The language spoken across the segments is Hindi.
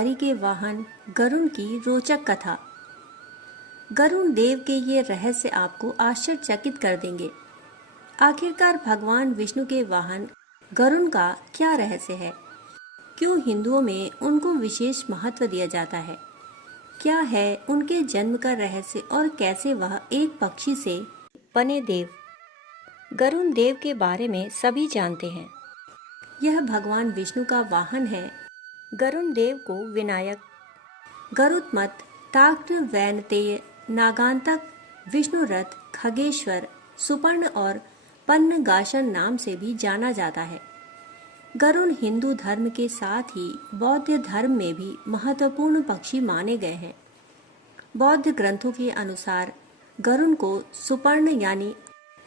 हरि के वाहन गरुण की रोचक कथा। गरुण देव के ये रहस्य आपको आश्चर्यचकित कर देंगे। आखिरकार भगवान विष्णु के वाहन गरुण का क्या रहस्य है? क्यों हिंदुओं में उनको विशेष महत्व दिया जाता है? क्या है उनके जन्म का रहस्य और कैसे वह एक पक्षी से बने देव? गरुण देव के बारे में सभी जानते हैं। यह भगवान विष्णु का वाहन है। गरुण देव को विनायक, गरुत्मत, ताक्र, वैनतेय, नागांतक, विष्णुरथ, खगेश्वर, सुपर्ण और पन्नगाशन नाम से भी जाना जाता है। गरुण हिंदू धर्म के साथ ही बौद्ध धर्म में भी महत्वपूर्ण पक्षी माने गए हैं। बौद्ध ग्रंथों के अनुसार गरुण को सुपर्ण यानी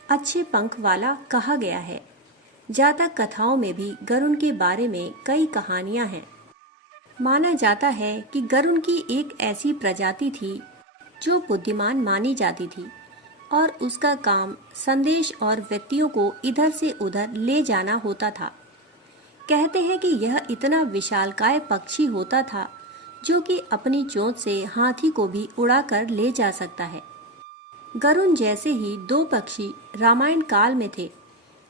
अच्छे पंख वाला कहा गया है। जातक कथाओं में भी गरुण के बारे में कई कहानियां हैं। माना जाता है कि गरुण की एक ऐसी प्रजाति थी जो बुद्धिमान मानी जाती थी और उसका काम संदेश और व्यक्तियों को इधर से उधर ले जाना होता था। कहते हैं कि यह इतना विशालकाय पक्षी होता था जो कि अपनी चोंच से हाथी को भी उड़ाकर ले जा सकता है। गरुण जैसे ही दो पक्षी रामायण काल में थे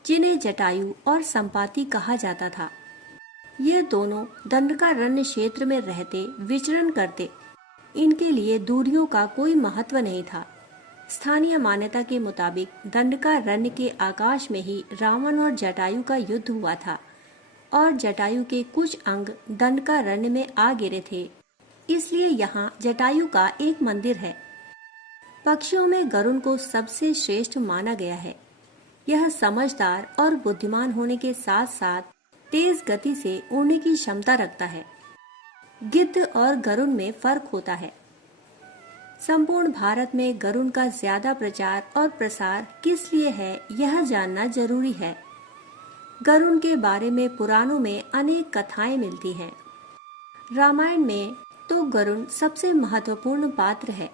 जिन्हें जटायु और संपाति कहा जाता था। ये दोनों दंडकारण्य क्षेत्र में रहते विचरण करते। इनके लिए दूरियों का कोई महत्व नहीं था। स्थानीय मान्यता के मुताबिक दंडकारण्य के आकाश में ही रावण और जटायु का युद्ध हुआ था और जटायु के कुछ अंग दंडकारण्य में आ गिरे थे। इसलिए यहाँ जटायु का एक मंदिर है। पक्षियों में गरुण को सबसे श्रेष्ठ माना गया है। यह समझदार और बुद्धिमान होने के साथ साथ तेज गति से उड़ने की क्षमता रखता है। गिद्ध और गरुण में फर्क होता है। संपूर्ण भारत में गरुण का ज्यादा प्रचार और प्रसार किस लिए है यह जानना जरूरी है। गरुण के बारे में पुराणों में अनेक कथाएं मिलती हैं। रामायण में तो गरुण सबसे महत्वपूर्ण पात्र है।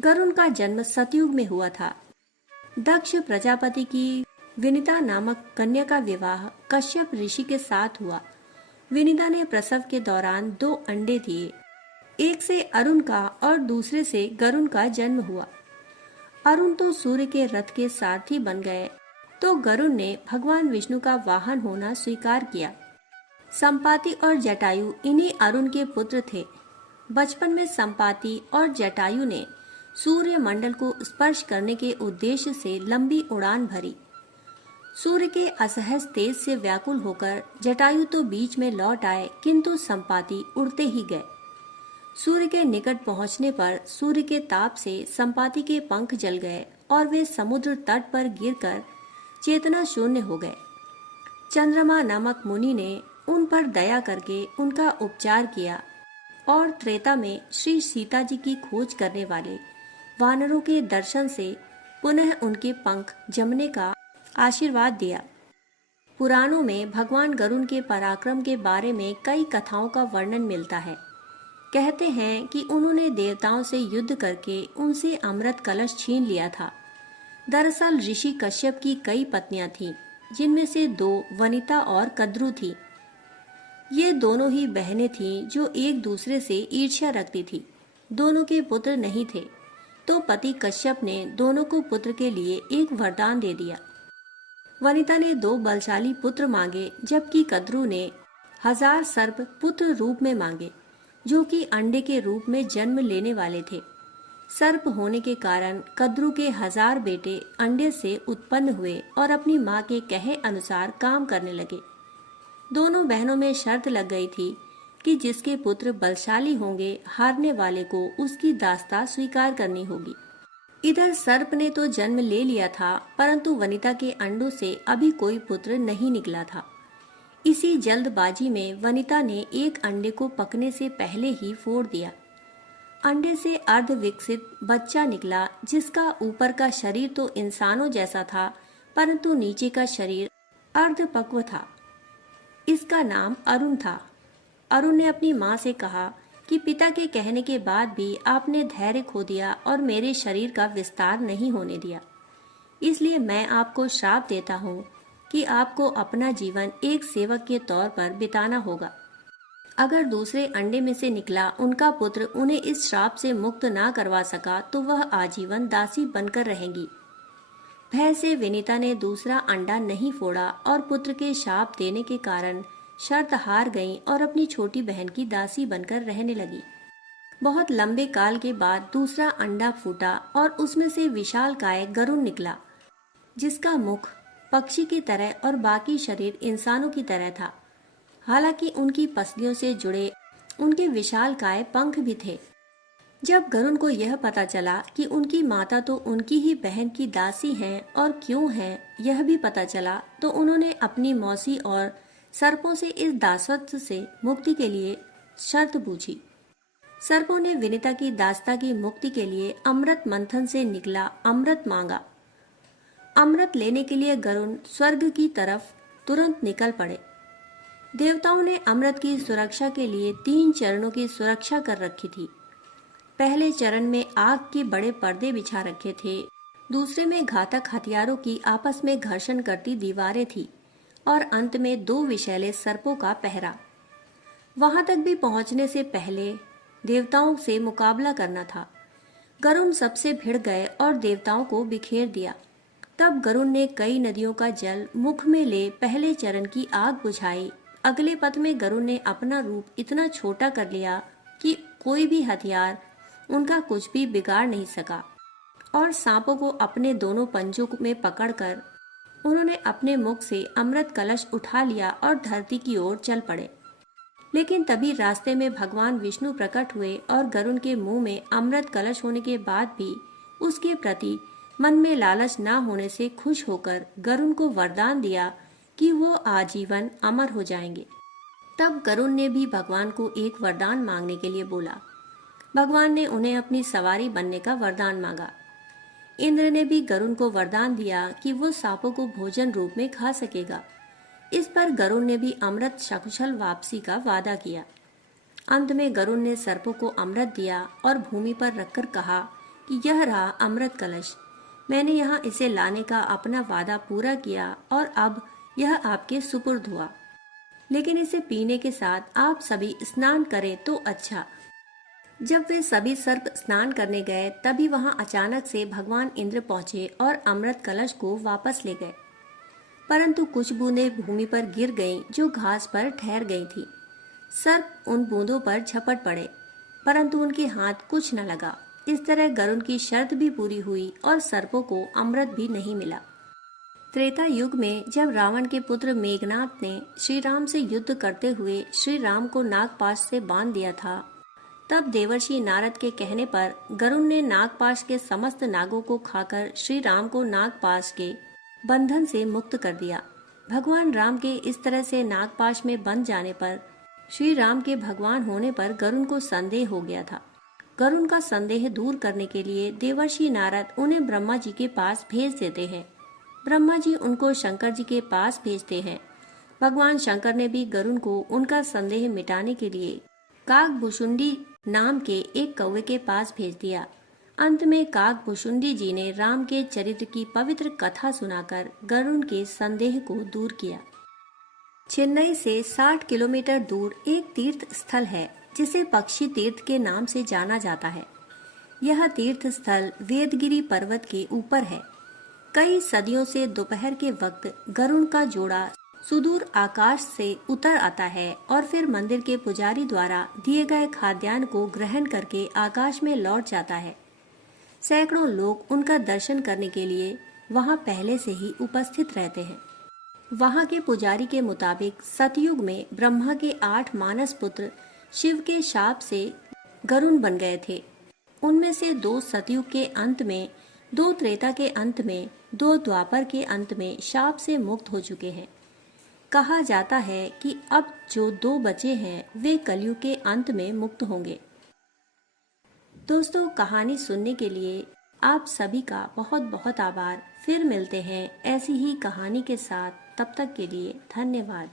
गरुण का जन्म सतयुग में हुआ था। दक्ष प्रजापति की विनिता नामक कन्या का विवाह कश्यप ऋषि के साथ हुआ। विनिता ने प्रसव के दौरान 2 अंडे दिए। एक से अरुण का और दूसरे से गरुण का जन्म हुआ। अरुण तो सूर्य के रथ के सारथी बन गए तो गरुण ने भगवान विष्णु का वाहन होना स्वीकार किया। संपाति और जटायु इन्हीं अरुण के पुत्र थे। बचपन में संपाति और जटायु ने सूर्य मंडल को स्पर्श करने के उद्देश्य से लंबी उड़ान भरी। सूर्य के असहज तेज से व्याकुल होकर जटायु तो बीच में लौट आए, किंतु संपाति उड़ते ही गए। सूर्य के निकट पहुंचने पर सूर्य के ताप से संपाति के पंख जल गए और वे समुद्र तट पर गिरकर चेतना शून्य हो गए। चंद्रमा नामक मुनि ने उन पर दया करके उनका उपचार किया और त्रेता में श्री सीता जी की खोज करने वाले वानरों के दर्शन से पुनः उनके पंख जमने का आशीर्वाद दिया। पुराणों में भगवान गरुण के पराक्रम के बारे में कई कथाओं का वर्णन मिलता है। कहते हैं कि उन्होंने देवताओं से युद्ध करके उनसे अमृत कलश छीन लिया था। दरअसल ऋषि कश्यप की कई पत्नियां थीं, जिनमें से 2 वनिता और कद्रु थी। ये दोनों ही बहनें थीं जो एक दूसरे से ईर्ष्या रखती थी। दोनों के पुत्र नहीं थे, तो पति कश्यप ने दोनों को पुत्र के लिए एक वरदान दे दिया। वनिता ने 2 बलशाली पुत्र मांगे, जबकि कद्रु ने 1000 सर्प पुत्र रूप में मांगे, जो कि अंडे के रूप में जन्म लेने वाले थे। सर्प होने के कारण कद्रु के 1000 बेटे अंडे से उत्पन्न हुए और अपनी माँ के कहे अनुसार काम करने लगे। दोनों बहनों में शर्त लग गई थी कि जिसके पुत्र बलशाली होंगे, हारने वाले को उसकी दास्ता स्वीकार करनी होगी। इधर सर्प ने तो जन्म ले लिया था, परंतु वनिता के अंडों से अभी कोई पुत्र नहीं निकला था। इसी जल्दबाजी में वनिता ने एक अंडे को पकने से पहले ही फोड़ दिया। अंडे से अर्ध विकसित बच्चा निकला, जिसका ऊपर का शरीर तो इंसानों जैसा था, परंतु नीचे का शरीर अर्धपक्व था। इसका नाम अरुण था। अरुण ने अपनी माँ से कहा कि पिता के कहने के बाद भी आपने धैर्य खो दिया और मेरे शरीर का विस्तार नहीं होने दिया। इसलिए मैं आपको श्राप देता हूँ कि आपको अपना जीवन एक सेवक के तौर पर बिताना होगा। अगर दूसरे अंडे में से निकला उनका पुत्र उन्हें इस श्राप से मुक्त ना करवा सका तो वह आजीवन दासी बनकर रहेंगी। भय से विनीता ने दूसरा अंडा नहीं फोड़ा और पुत्र के शाप देने के कारण शर्त हार गई और अपनी छोटी बहन की दासी बनकर रहने लगी। बहुत लंबे काल के बाद दूसरा अंडा फूटा और उसमें से विशालकाय गरुड़ निकला, जिसका मुख पक्षी की तरह और बाकी शरीर इंसानों की तरह था। हालांकि उनकी पसलियों से जुड़े उनके विशालकाय पंख भी थे। जब गरुड़ को यह पता चला कि उनकी माता तो उनकी ही बहन की दासी हैं और क्यों हैं यह भी पता चला, तो उन्होंने अपनी मौसी और सर्पों से इस दासत्व से मुक्ति के लिए शर्त पूछी। सर्पों ने विनीता की दासता की मुक्ति के लिए अमृत मंथन से निकला अमृत मांगा। अमृत लेने के लिए गरुड़ स्वर्ग की तरफ तुरंत निकल पड़े। देवताओं ने अमृत की सुरक्षा के लिए 3 चरणों की सुरक्षा कर रखी थी। पहले चरण में आग के बड़े पर्दे बिछा रखे थे, दूसरे में घातक हथियारों की आपस में घर्षण करती दीवारें थी और अंत में 2 विषैले सर्पों का पहरा। वहां तक भी पहुंचने से पहले देवताओं से मुकाबला करना था। गरुड़ सबसे भिड़ गए और देवताओं को बिखेर दिया। तब गरुड़ ने कई नदियों का जल मुख में ले पहले चरण की आग बुझाई। अगले पथ में गरुड़ ने अपना रूप इतना छोटा कर लिया कि कोई भी हथियार उनका कुछ भी बिगाड़ नहीं सका और सांपों को अपने दोनों पंजों में पकड़कर उन्होंने अपने मुख से अमृत कलश उठा लिया और धरती की ओर चल पड़े। लेकिन तभी रास्ते में भगवान विष्णु प्रकट हुए और गरुड़ के मुंह में अमृत कलश होने के बाद भी उसके प्रति मन में लालच न होने से खुश होकर गरुड़ को वरदान दिया कि वो आजीवन अमर हो जाएंगे। तब गरुड़ ने भी भगवान को एक वरदान मांगने के लिए बोला। भगवान ने उन्हें अपनी सवारी बनने का वरदान मांगा। इंद्र ने भी गरुड़ को वरदान दिया कि वो सांपों को भोजन रूप में खा सकेगा। इस पर गरुड़ ने भी अमृत सकुशल वापसी का वादा किया। अंत में गरुड़ ने सर्पों को अमृत दिया और भूमि पर रखकर कहा कि यह रहा अमृत कलश। मैंने यहाँ इसे लाने का अपना वादा पूरा किया और अब यह आपके सुपुर्द हुआ, लेकिन इसे पीने के साथ आप सभी स्नान करें तो अच्छा। जब वे सभी सर्प स्नान करने गए तभी वहां अचानक से भगवान इंद्र पहुंचे और अमृत कलश को वापस ले गए, परंतु कुछ बूंदें भूमि पर गिर गईं जो घास पर ठहर गई थी। सर्प उन बूंदों पर झपट पड़े, परंतु उनके हाथ कुछ न लगा। इस तरह गरुड़ की शर्त भी पूरी हुई और सर्पों को अमृत भी नहीं मिला। त्रेता युग में जब रावण के पुत्र मेघनाद ने श्री राम से युद्ध करते हुए श्री राम को नागपाश से बांध दिया था, तब देवर्षि नारद के कहने पर गरुड़ ने नागपाश के समस्त नागों को खाकर श्री राम को नागपाश के बंधन से मुक्त कर दिया। भगवान राम के इस तरह से नागपाश में बंध जाने पर श्री राम के भगवान होने पर गरुड़ को संदेह हो गया था। गरुड़ का संदेह दूर करने के लिए देवर्षि नारद उन्हें ब्रह्मा जी के पास भेज देते हैं। ब्रह्मा जी उनको शंकर जी के पास भेजते हैं। भगवान शंकर ने भी गरुड़ को उनका संदेह मिटाने के लिए काकभुशुंडी नाम के एक कौवे के पास भेज दिया। अंत में काकभुशुंडी जी ने राम के चरित्र की पवित्र कथा सुनाकर गरुड़ के संदेह को दूर किया। चेन्नई से 60 किलोमीटर दूर एक तीर्थ स्थल है जिसे पक्षी तीर्थ के नाम से जाना जाता है। यह तीर्थ स्थल वेदगिरी पर्वत के ऊपर है। कई सदियों से दोपहर के वक्त गरुड़ का जोड़ा सुदूर आकाश से उतर आता है और फिर मंदिर के पुजारी द्वारा दिए गए खाद्यान्न को ग्रहण करके आकाश में लौट जाता है। सैकड़ों लोग उनका दर्शन करने के लिए वहां पहले से ही उपस्थित रहते हैं। वहां के पुजारी के मुताबिक सतयुग में ब्रह्मा के 8 मानस पुत्र शिव के शाप से गरुड़ बन गए थे। उनमें से 2 सतयुग के अंत में, 2 त्रेता के अंत में, 2 द्वापर के अंत में शाप से मुक्त हो चुके हैं। कहा जाता है कि अब जो 2 बचे हैं वे कलयुग के अंत में मुक्त होंगे। दोस्तों, कहानी सुनने के लिए आप सभी का बहुत बहुत आभार। फिर मिलते हैं ऐसी ही कहानी के साथ। तब तक के लिए धन्यवाद।